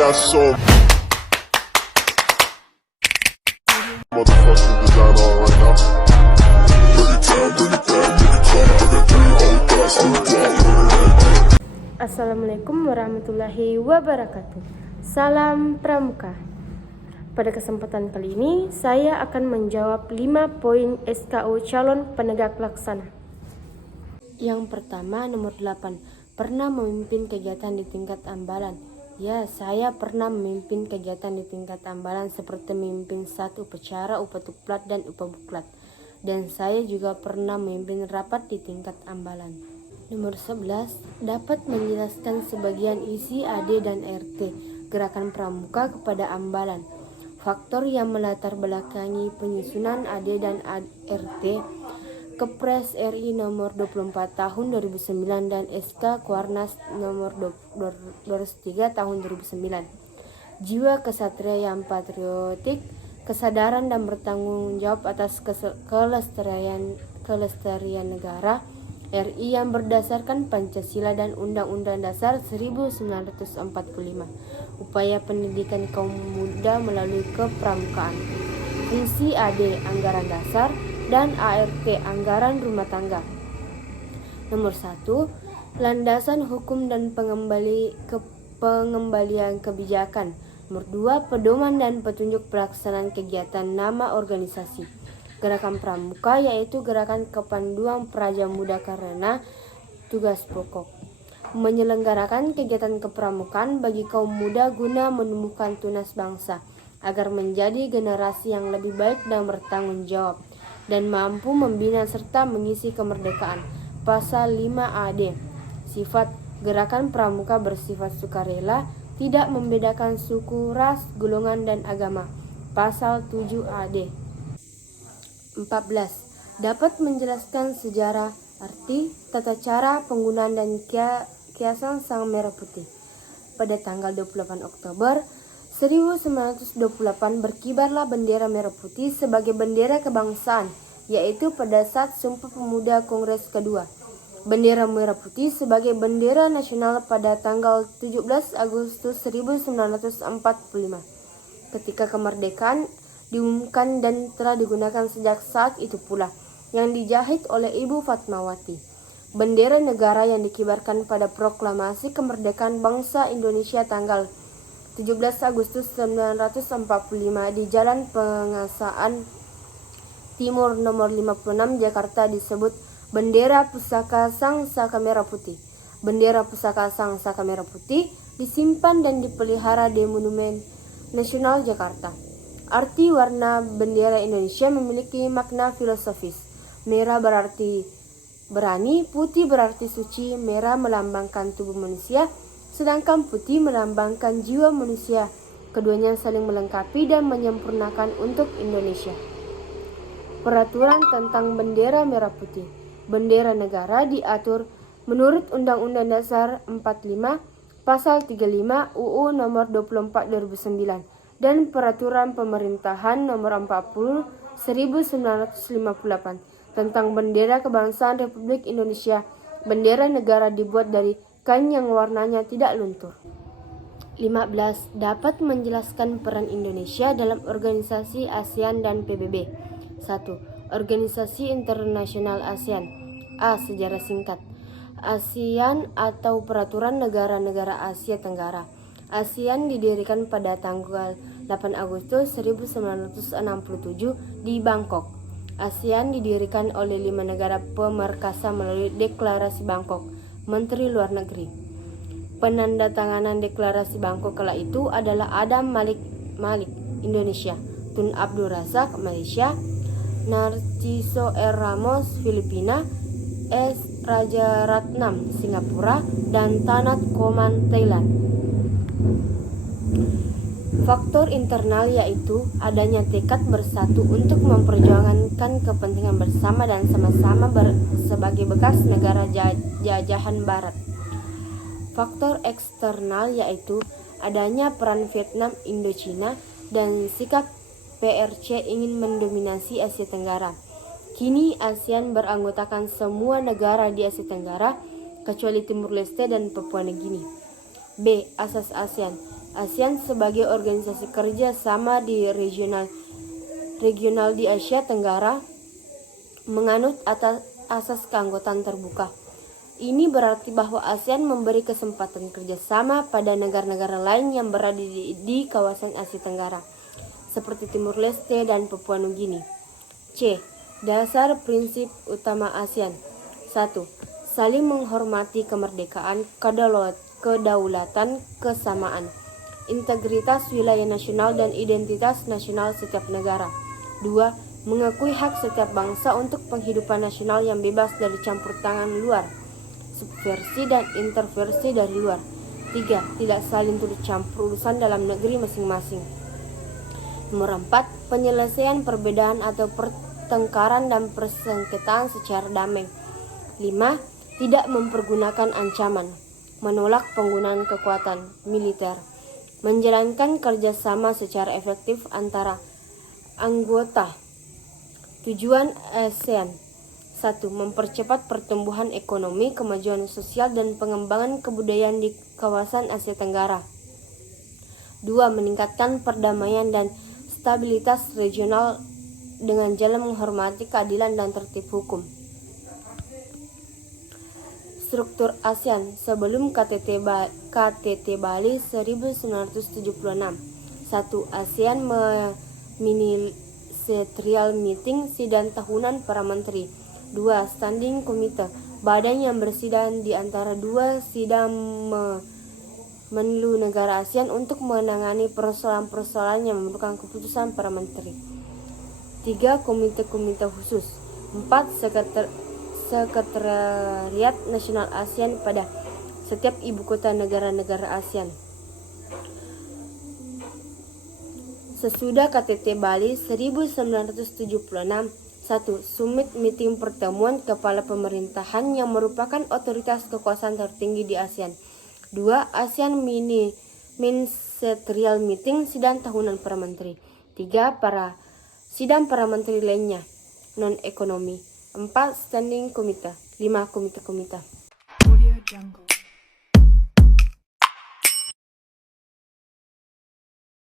got so motherfucking design on right now. Bring it down, bring it down, bring it down. I got three old guys on the block. Assalamualaikum warahmatullahi wabarakatuh. Salam Pramuka. Pada kesempatan kali ini, saya akan menjawab 5 poin SKU calon penegak laksana. Yang pertama, nomor 8. Pernah memimpin kegiatan di tingkat ambalan? Ya, saya pernah memimpin kegiatan di tingkat ambalan seperti memimpin satu upacara, upatuklat, dan upabuklat. Dan saya juga pernah memimpin rapat di tingkat ambalan. Nomor 11. Dapat menjelaskan sebagian isi AD dan RT Gerakan Pramuka kepada ambalan. Faktor yang melatar belakangi penyusunan AD dan RT Kepres RI nomor 24 tahun 2009 dan SK Kuarnas nomor 203 tahun 2009. Jiwa kesatria yang patriotik, kesadaran dan bertanggung jawab atas kelestarian negara RI yang berdasarkan Pancasila dan Undang-Undang Dasar 1945. Upaya pendidikan kaum muda melalui kepramukaan. Fungsi AD anggaran dasar dan ART anggaran rumah tangga. Nomor 1. Landasan hukum dan pengembalian kebijakan. Nomor 2. Pedoman dan petunjuk pelaksanaan kegiatan nama organisasi Gerakan Pramuka, yaitu Gerakan Kepanduan Praja Muda karena tugas pokok menyelenggarakan kegiatan kepramukaan bagi kaum muda guna menumbuhkan tunas bangsa agar menjadi generasi yang lebih baik dan bertanggung jawab dan mampu membina serta mengisi kemerdekaan. Pasal 5 AD. Sifat Gerakan Pramuka bersifat sukarela, tidak membedakan suku, ras, golongan, dan agama. Pasal 7 AD. 14. Dapat menjelaskan sejarah, arti, tata cara, penggunaan, dan kiasan Sang Merah Putih. Pada tanggal 28 Oktober 1928 berkibarlah bendera merah putih sebagai bendera kebangsaan, yaitu pada saat Sumpah Pemuda Kongres kedua. Bendera merah putih sebagai bendera nasional pada tanggal 17 Agustus 1945. Ketika kemerdekaan diumumkan dan telah digunakan sejak saat itu pula, yang dijahit oleh Ibu Fatmawati. Bendera negara yang dikibarkan pada proklamasi kemerdekaan bangsa Indonesia tanggal 17 Agustus 1945 di Jalan Pengasaan Timur nomor 56 Jakarta disebut Bendera Pusaka Sang Saka Merah Putih. Bendera Pusaka Sang Saka Merah Putih disimpan dan dipelihara di Monumen Nasional Jakarta. Arti warna bendera Indonesia memiliki makna filosofis. Merah berarti berani, putih berarti suci, merah melambangkan tubuh manusia, sedangkan putih melambangkan jiwa manusia. Keduanya saling melengkapi dan menyempurnakan untuk Indonesia. Peraturan tentang bendera merah putih. Bendera negara diatur menurut Undang-Undang Dasar 45 Pasal 35 UU nomor 24 2009 dan Peraturan Pemerintahan nomor 40 1958 tentang bendera kebangsaan Republik Indonesia. Bendera negara dibuat dari kain yang warnanya tidak luntur. 15. Dapat menjelaskan peran Indonesia dalam organisasi ASEAN dan PBB. 1. Organisasi Internasional ASEAN. A. Sejarah singkat. ASEAN atau Peraturan Negara-Negara Asia Tenggara. ASEAN didirikan pada tanggal 8 Agustus 1967 di Bangkok. ASEAN didirikan oleh 5 negara pemerkasa melalui Deklarasi Bangkok, Menteri Luar Negeri. Penandatanganan Deklarasi Bangkok kala itu adalah Adam Malik, Indonesia, Tun Abdul Razak, Malaysia, Narciso R. Ramos, Filipina, S. Rajaratnam, Singapura, dan Tanat Koman, Thailand. Faktor internal yaitu adanya tekad bersatu untuk memperjuangkan kepentingan bersama dan sama-sama sebagai bekas negara jajahan barat. Faktor eksternal yaitu adanya peran Vietnam Indochina dan sikap PRC ingin mendominasi Asia Tenggara. Kini ASEAN beranggotakan semua negara di Asia Tenggara kecuali Timur Leste dan Papua Nugini. B. Asas ASEAN. ASEAN sebagai organisasi kerja sama di regional di Asia Tenggara menganut asas keanggotaan terbuka. Ini berarti bahwa ASEAN memberi kesempatan kerjasama pada negara-negara lain yang berada di kawasan Asia Tenggara, seperti Timur Leste dan Papua Nugini. C. Dasar prinsip utama ASEAN. 1. Saling menghormati kemerdekaan, kedaulatan, kesamaan, integritas wilayah nasional dan identitas nasional setiap negara. 2. Mengakui hak setiap bangsa untuk penghidupan nasional yang bebas dari campur tangan luar, subversi dan intervensi dari luar. 3. Tidak saling turut campur urusan dalam negeri masing-masing. Nomor 4. Penyelesaian perbedaan atau pertengkaran dan persengketaan secara damai. 5. Tidak mempergunakan ancaman, menolak penggunaan kekuatan militer, menjalankan kerjasama secara efektif antara anggota. Tujuan ASEAN. 1. Mempercepat pertumbuhan ekonomi, kemajuan sosial, dan pengembangan kebudayaan di kawasan Asia Tenggara. 2. Meningkatkan perdamaian dan stabilitas regional dengan jalan menghormati keadilan dan tertib hukum. Struktur ASEAN sebelum KTT Bali 1976. 1. ASEAN Ministerial Meeting, sidang tahunan para menteri. 2. Standing Committee, badan yang bersidang di antara dua sidang menlu negara ASEAN untuk menangani persoalan-persoalan yang memerlukan keputusan para menteri. 3. Komite-komite khusus. 4. Sekretariat Nasional ASEAN pada setiap ibu kota negara-negara ASEAN. Sesudah KTT Bali 1976. 1. Summit meeting pertemuan kepala pemerintahan yang merupakan otoritas kekuasaan tertinggi di ASEAN. 2. ASEAN Ministerial Meeting, sidang tahunan para menteri. 3. Sidang para menteri lainnya, non-ekonomi. 4. Standing Committee. 5. Komite-komite. Audio Jungle.